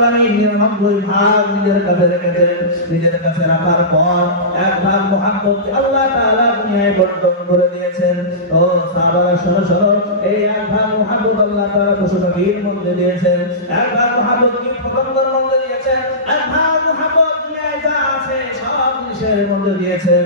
আলামিন 99 ভাগ নিজের কাছে রেখেছেন। নিজের কাছে রাখার পর এক ভাগ মুহাব্বত আল্লাহ তাআলা দুনিয়ায় বন্টন করে দিয়েছেন। ও সাহাবারা শোনো শোনো, এই এক ভাগ মুহাব্বত আল্লাহ তাআলা পশু পাখির মধ্যে দিয়েছেন, এক ভাগ মুহাব্বত কীট পতঙ্গের মধ্যে দিয়েছেন, এক ভাগ মুহাব্বত দুনিয়ায় যা আছে সব জিনিসের মধ্যে দিয়েছেন।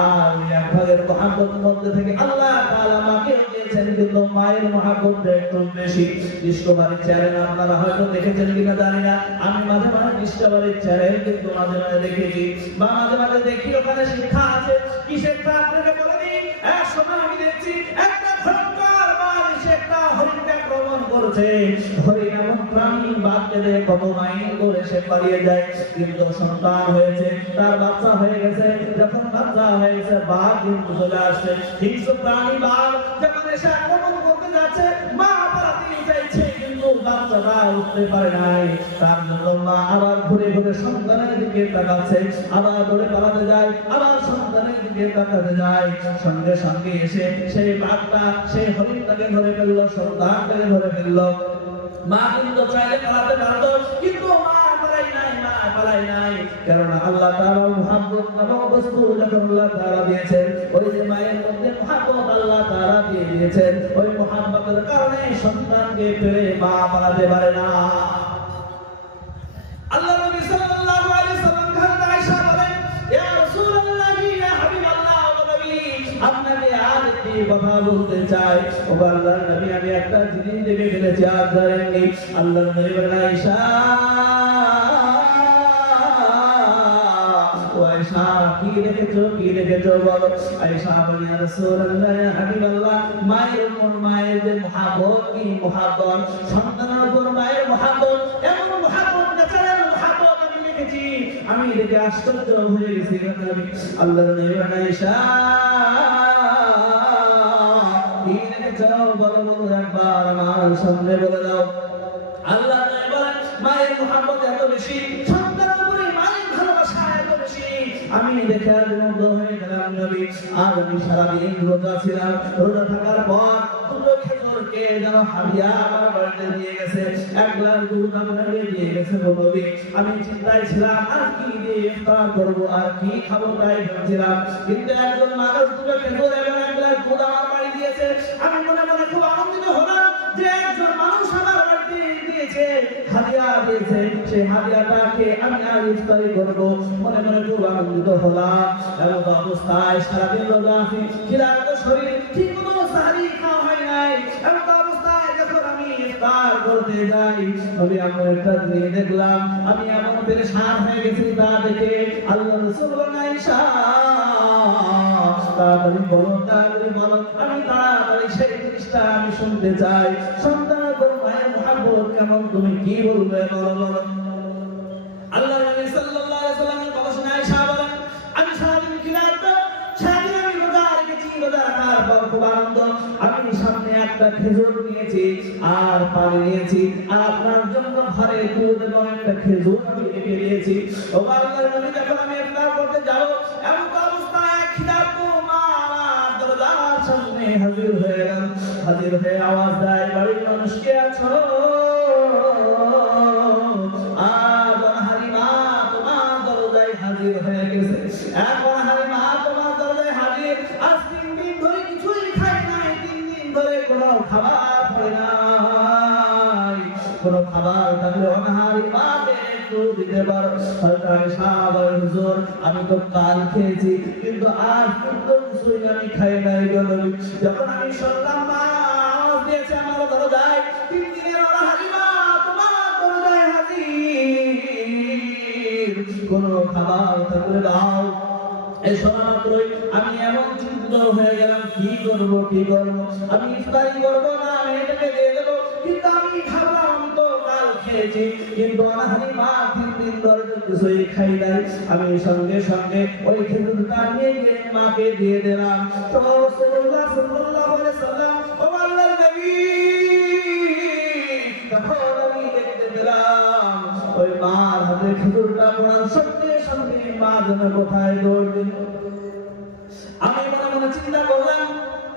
আর ওই এক ভাগের মুহাব্বত মধ্যে থেকে আল্লাহ তাআলা মাকেও দিয়েছেন, কিন্তু মায়ের মুহাব্বতটা একটু বেশি। ডিসকভারি চ্যানেল আপনারা হয়তো দেখেছেন কিনা জানি না, আমি মাঝে মাঝে ডিসকভারি চ্যানেল কিন্তু মাঝে মাঝে দেখেছি বা মাঝে মাঝে দেখি, ওখানে শিক্ষা আছে। কি শিক্ষা আপনাকে বলে দিই, এক সময় আমি দেখছি একটা ভয়ঙ্কর বাঘ এসে একটা হরিণকে আক্রমণ করছে। হরিণ এমন প্রাণী, বাঘকে দেখে কত মাইল করে সে পালিয়ে যায়, কিন্তু সন্তান হয়েছে, তার বাচ্চা হয়ে গেছে। যখন বাচ্চা হয়ে গেছে বাঘ কিন্তু চলে আসছে, হিংস্র প্রাণী বাঘ যখন এসে আক্রমণ করতে যাচ্ছে, মা পালাতে চাইছে কিন্তু বাচ্চাটা উঠতে পারে নাই। তার জন্য মা আবার ঘুরে ঘুরে সন্তানের দিকে তাকাচ্ছে, আবার দৌড়ে পালাতে যায়, আবার সন্তানের দিকে তাকাতে যায়। সঙ্গে সঙ্গে এসে সেই বাঘটা সেই হরিণটাকে ধরে ফেললো, সন্তানটাকে ধরে ফেললো। মা কিন্তু চাইলে পালাতে পারতো, কিন্তু মা পালাই নাই। কারণ আল্লাহ তাআলা মুহাব্বত নামক বস্তু যখন আল্লাহ তাআলা দিয়েছেন, ওই যে মায়ের মধ্যে মুহাব্বত আল্লাহ তাআলা দিয়ে দিয়েছেন, ওই মুহাব্বতের কারণে সন্তানকে ফেলে মা পালাতে পারে না। আল্লাহ নবী সাল্লাল্লাহু আলাইহি সাল্লাম হযরত আয়েশা বলেন, ইয়া রাসূলুল্লাহ, ইয়া হাবিবাল্লাহ, ও নবী, আপনাকে আজ একটি কথা বলতে চাই। ও আল্লাহর নবী, আমি একটা জিনিস দেখে ফেলেছি, আজ জানেননি। আল্লাহর নবী বলেন, আয়েশা কি দেখেছো বলো। আয়েশা বলেন, ইয়া রাসূলুল্লাহ, ইয়া হাবিবাল্লাহ, মায়ের উপর মায়ের যে মুহাব্বত, কি মুহাব্বত, সন্তানের উপর মায়ের মুহাব্বত, এমন মুহাব্বত, ন্যাচারাল মুহাব্বত আমি দেখেছি, আমি দেখে আশ্চর্য হয়ে গেছি। আল্লাহর নবী বলেন, আয়েশা কি দেখেছো বলো, একবার আমার সামনে বলে দাও। আল্লাহর নবী বলেন, মায়ের মুহাব্বত এত বেশি, সন্তানের উপরে মায়ের ভালোবাসা এত বেশি, আমি দেখে আর মুগ্ধ হয়ে গেলাম নবী। আর আমি সারাদিন রোজা ছিলাম, রোজা থাকার পর দুটো খেজুরকে যেন হাদিয়া আমার বাড়িতে দিয়ে গেছে, এক গ্লাস দুধ আমাকে দিয়ে গেছে নবী। আমি চিন্তায় ছিলাম আর কি দিয়ে ইফতার করবো, আর কি খাবো, তাই ভাবছিলাম। কিন্তু একজন মানুষ দুটো খেজুর এবং এক গ্লাস দুধ আমার বাড়ি দিয়েছে। আমি মনে মনে খুব আনন্দিত হলাম যে একজন মানুষ আমার বাড়িতে দিয়েছে, হাদিয়া দিয়েছে, সেই হাদিয়াটাকে আমি আর ইফতারি করবো। মনে মনে খুব আনন্দিত হলাম। এমন অবস্থায় সারাদিন রোজা আছি, খিলাত শরীর, ঠিক মতো সাহরি খাওয়া হয় নাই। এমন অবস্থায় যখন আমি ইফতার করতে যাই, আমি এমন একটা জিনিস দেখলাম, আমি এমন পেরেশান হয়ে গেছি। তা দেখে আল্লাহ রাসূল বলেন, আয়েশা তাড়াতাড়ি বলো, তাড়াতাড়ি বলো, আমি তাড়াতাড়ি সেই জিনিসটা আমি শুনতে চাই। সন্তানের উপর মায়ের মুহাব্বত কেমন, তুমি কি বলবে বলো বলো। আল্লাহর নবী সাল্লাল্লাহু আলাইহি ওয়াসাল্লামের কথা শুনে আয়েশা বলেন, আমি সারাদিন খিলাত, সারাদিন আমি রোজা রেখেছি, রোজা রাখার পর খুব আনন্দ, আমি সামনে একটা খেজুর নিয়েছি আর পানি নিয়েছি, আর আপনার জন্য ঘরে দুধ এবং একটা খেজুর আমি রেখে দিয়েছি। ও আল্লাহর নবী, যখন আমি ইফতার করতে যাব, এমন অবস্থায় খিলাত মা আমার দরজার সামনে হাজির হয়ে গেল। হাজির হয়ে আওয়াজ দেয়, বাড়ির মানুষ কে আছো? হাজির হয়ে গেছে। এখন হালিমা তোমার দরজায় হাজির। আজ 3 দিন ধরে কিছুই খাই নাই, 3 দিন ধরে কোনো খাবার খাই নাই। কোনো খাবার থাকলে হালিমাকে একটু দিতে পারো। আয়েশা বলেন, হুজুর, আমি তো কাল খেয়েছি, কিন্তু আজ কিন্তু কিছুই আমি খাই নাই গো নবী। যখন আমি শুনলাম মা আওয়াজ দিয়েছে আমার দরজায়, 3 দিনের হালিমা তোমার দরজায় হাজির, কোনো খাবার থাকলে দাও। এই শোনা মাত্রই আমি এমন চিন্তিত হয়ে গেলাম, কি করবো কি করবো। আমি ইফতারি করবো না, আমি এটাকে দিয়ে দেবো, কিন্তু আমি ভাবলাম তো কাল খেয়েছি, কিন্তু আনাহারি মা 3 দিন ধরে কিছুই খাই নাই। আমি সঙ্গে সঙ্গে ওই খেজুরটা নিয়ে গিয়ে মাকে দিয়ে দিলাম। তো রাসূলুল্লাহ সাল্লাল্লাহু আলাইহি ওয়াসাল্লাম, ও আল্লাহর নবী, তখন আমি দেখতে পেলাম ওই মার হাতে খেজুরটা পড়ার সঙ্গে সঙ্গে মা যেন কোথায় দৌড় দিল। আমি মনে মনে চিন্তা করলাম,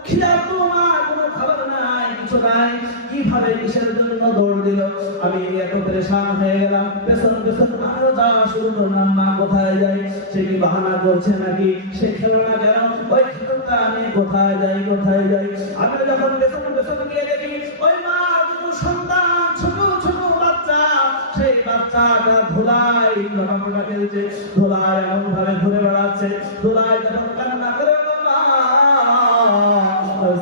খিলাত মা, কোনো খাবার নাই, কিছু নাই, কিভাবে কিসের জন্য দৌড় দিল। আমি এত পরেশান হয়ে গেলাম, পেছন পেছন আরো যাওয়া শুরু করলাম। মা কোথায় যাই, সে কি বাহানা করছে নাকি, সে খেলো না কেন, ওই খেলটা আমি কোথায় যাই কোথায় যাই। আমি যখন পেছন পেছন গিয়ে দেখি ওই মা সন্তান ছোট ছোট বাচ্চা, সেই বাচ্চাটা ধুলায় লড়াপড়া খেলছে, ধুলায় এমন ভাবে ঘুরে বেড়াচ্ছে, ধুলায় যখন কান্না করে মা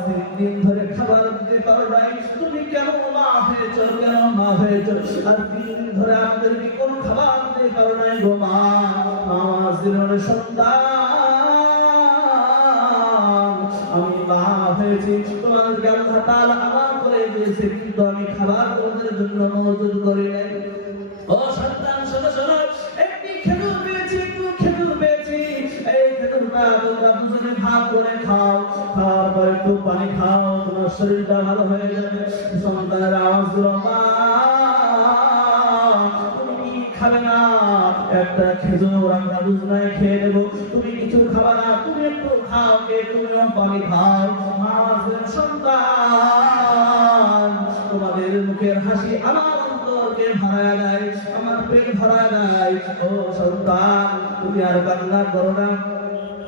3 দিন ধরে খাবার দিতে পারো নাই, তুমি কেন মা হয়েছো, কেন মা হয়েছো, আর 3 দিন ধরে আমাদেরকে কোন খাবার দিতে পারো নাই গো মা। আমার জীবনের সন্তান, আমি মা হয়েছি, তোমাদেরকে আল্লাহ তাআলা আমার করে দিয়েছে, কিন্তু আমি খাবার তোমাদের জন্য মজুদ করি নাই। ও সন্তান শোনো শোনো, একটি খেজুর পেয়েছি, একটু খেজুর পেয়েছি, এই খেজুরটা তোমরা দুজনে ভাগ করে খাও, খাওয়ার পর একটু পানি খাও, তোমার শরীরটা ভালো হয়ে যাবে। সন্তানের আওয়াজ দিল, মা তুমি খাবে না, একটা খেজুর আমরা দুজনে খেয়ে নেবো, তুমি কিছু খাবে না, তুমি একটু খাও, তুমিও পানি খাও। মা বললেন, সন্তান তোমাদের মুখের হাসি আমার অন্তরকে ভরায় দেয়, আমার পেট ভরায় দেয়। ও সন্তান তুমি আর কান্না করো না,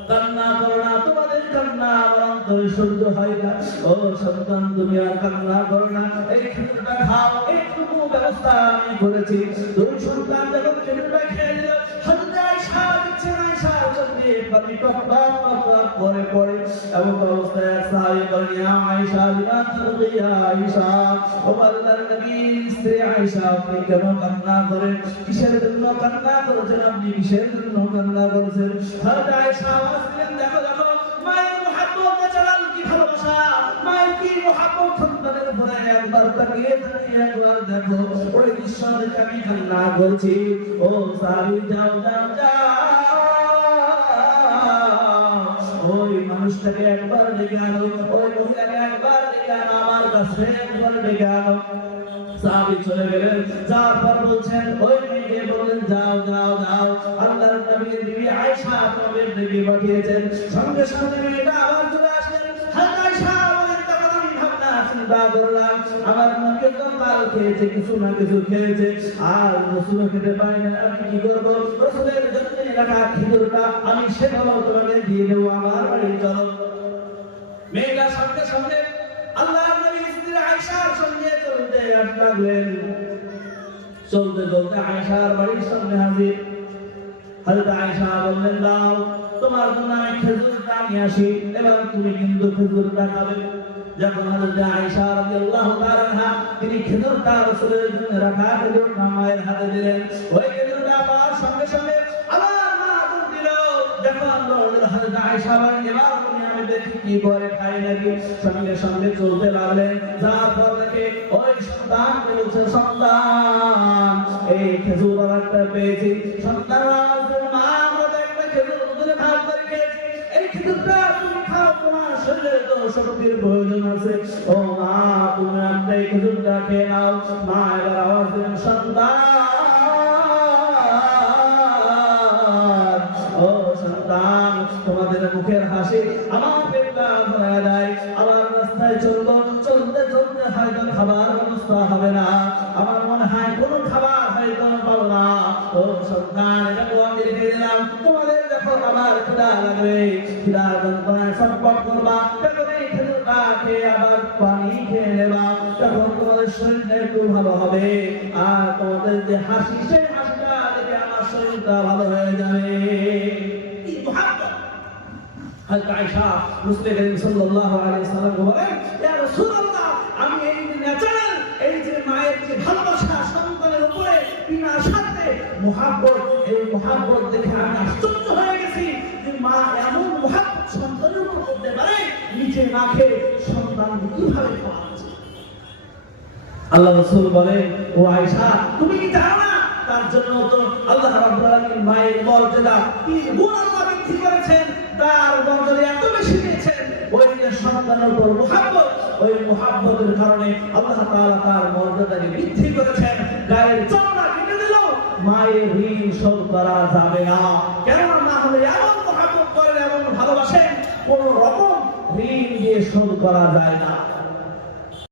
কান্না করো না, তোমাদের কান্না আমার অন্তরে সহ্য হয় না। ও সন্তান তুমি আর কান্না করো না, এই খেজুরটা খাও, এইটুকু ব্যবস্থা আমি করেছি। দুই সন্তান যখন খেজুরটা খেয়ে দিল, হযরত আয়েশা দিচ্ছেন, আয়েশা চোখে পানি টপ টপ টপ করে পড়ে। এমন অবস্থায় সাহাবী বলেন, ইয়া আয়েশা লিমা তারদি ইয়া আয়েশা, ও আল্লাহর নবী স্ত্রী আয়েশা আপনি কেন কান্না করেন, কিসের জন্য কান্না করছেন, আপনি কিসের জন্য কান্না করছেন। হযরত আয়েশা আওয়াজ দিলেন, দেখো দেখো মায়ের মুহাব্বত বেচারার কি ভালোবাসা, মায়ের কি মুহাব্বত সন্তানের উপরে, একবার তাকিয়ে তাকিয়ে একবার দেখো, ওই দৃশ্য দেখে আমি কান্না করছি। ও সাহাবী যাও যাও যাও, ওই মানুষটাকে একবার ডেকে আনো, ওই মহিলাকে একবার ডেকে আনো, আমার কাছে একবার ডেকে আনো। সাহাবী চলে গেলেন, যাওয়ার পর বলছেন, ওই মেয়েকে বললেন, যাও যাও যাও, আল্লাহর নবীর বিবি আয়েশা তোমাদের ডেকে পাঠিয়েছেন। সঙ্গে সঙ্গে মেয়েটা আবার চলে আসলেন। হযরত আয়েশা বলেন, তখন আমি ভাবনা চিন্তা করলাম, আমার নবী তো কাল খেয়েছে, কিছু না কিছু খেয়েছে, আর রাসূলও খেতে পারে না, আমি কি করব, রাসূলের জন্য রাখা খেজুরটা আমি সেটাও তোমাকে দিয়ে দেবো, আমার বাড়ি চলো। মেয়েটা সঙ্গে সঙ্গে আল্লাহর নবী স্ত্রী আয়েশার সঙ্গে চলতে লাগলেন। চলতে চলতে আয়েশার বাড়ির সামনে হাজির। হযরত আয়েশা বললেন, দাও তোমার জন্য আমি খেজুরটা নিয়ে আসি, এবার তুমি কিন্তু খেজুরটা খাবে। যখন হযরত আয়েশা রাদিয়াল্লাহু তাআলা আনহা তিনি খেজুরটা রাসূলের জন্য রাখা খেজুরটা মায়ের হাতে দিলেন, ওই খেজুরটা পাওয়ার সঙ্গে সঙ্গে আবার মা দুধ দিল। যখন হযরত আয়েশা বলেন, এবার তুমি আমি দেখি কি করে খাই নাকি। সঙ্গে সঙ্গে চলতে লাগলেন, যাওয়ার পর দেখে ওই সন্তান বলছে, সন্তান এই খেজুর একটা পেয়েছি। সন্তান মা আমরা একটা খেজুর দুধে ভাগ করে খেয়েছি, এই খেজুরটা তুমি খাও, তোমার শরীরে তো শক্তির প্রয়োজন আছে। ও মা তুমি একটা এই খেজুরটা খেয়ে নাও। মা এবার আওয়াজ দিলেন, সন্তান ও সন্তান তোমাদের মুখের হাসি আমার পেটটা ভরা দেয়। আবার রাস্তায় চলবো, চলতে চলতে হয়তো খাবার ব্যবস্থা হবে না, আমার মনে হয় কোনো খাবার হয়তো পাবো না। ও সন্তান এটা আমি রেখে দিলাম, তোমাদের যখন আবার খিদা লাগবে, খিদার যন্ত্রণায় ছটফট করবা, তখন এই খেজুরটা খেয়ে আবার পানি খেয়ে নেবা, তখন তোমাদের শরীরটা একটু ভালো হবে, আর তোমাদের যে হাসি সেই হাসিটা দেখে আমার শরীরটা ভালো হয়ে যাবে। কি মুহাব্বত! হযরত আয়েশা রাসূল করিম সাল্লাল্লাহু আলাইহি ওয়াসাল্লাম বলেন, ইয়া রাসূলুল্লাহ আমি এই যে ন্যাচারাল এই যে মায়ের যে ভালোবাসা সন্তানের উপরে বিনা স্বার্থে মুহাব্বত, এই মুহাব্বত দেখে আমি আশ্চর্য হয়ে গেছি যে মা এমন মুহাব্বত সন্তানের উপর করতে পারে, নিজে না খেয়ে সন্তান কিভাবে খাওয়াচ্ছে। আল্লাহ রাসূল বলেন, ও আয়েশা তুমি কি জানো না তার জন্য তো আল্লাহ রাব্বুল আলামিন মায়ের মর্যাদা 3 গুণ আল্লাহ বৃদ্ধি করেছেন, তার মর্যাদা এত বেশি দিয়েছেন। ওই যে সন্তানের উপর মুহাব্বত, ওই মুহাব্বতের কারণে আল্লাহ তাআলা তার মর্যাদাকে বৃদ্ধি করেছেন। গায়ের চামড়া কেটে দিল, মায়ের ঋণ শোধ করা যাবে না। কেন না হলে এমন মুহাব্বত করেন, এমন ভালোবাসেন, কোন রকম ঋণ দিয়ে শোধ করা যায় না।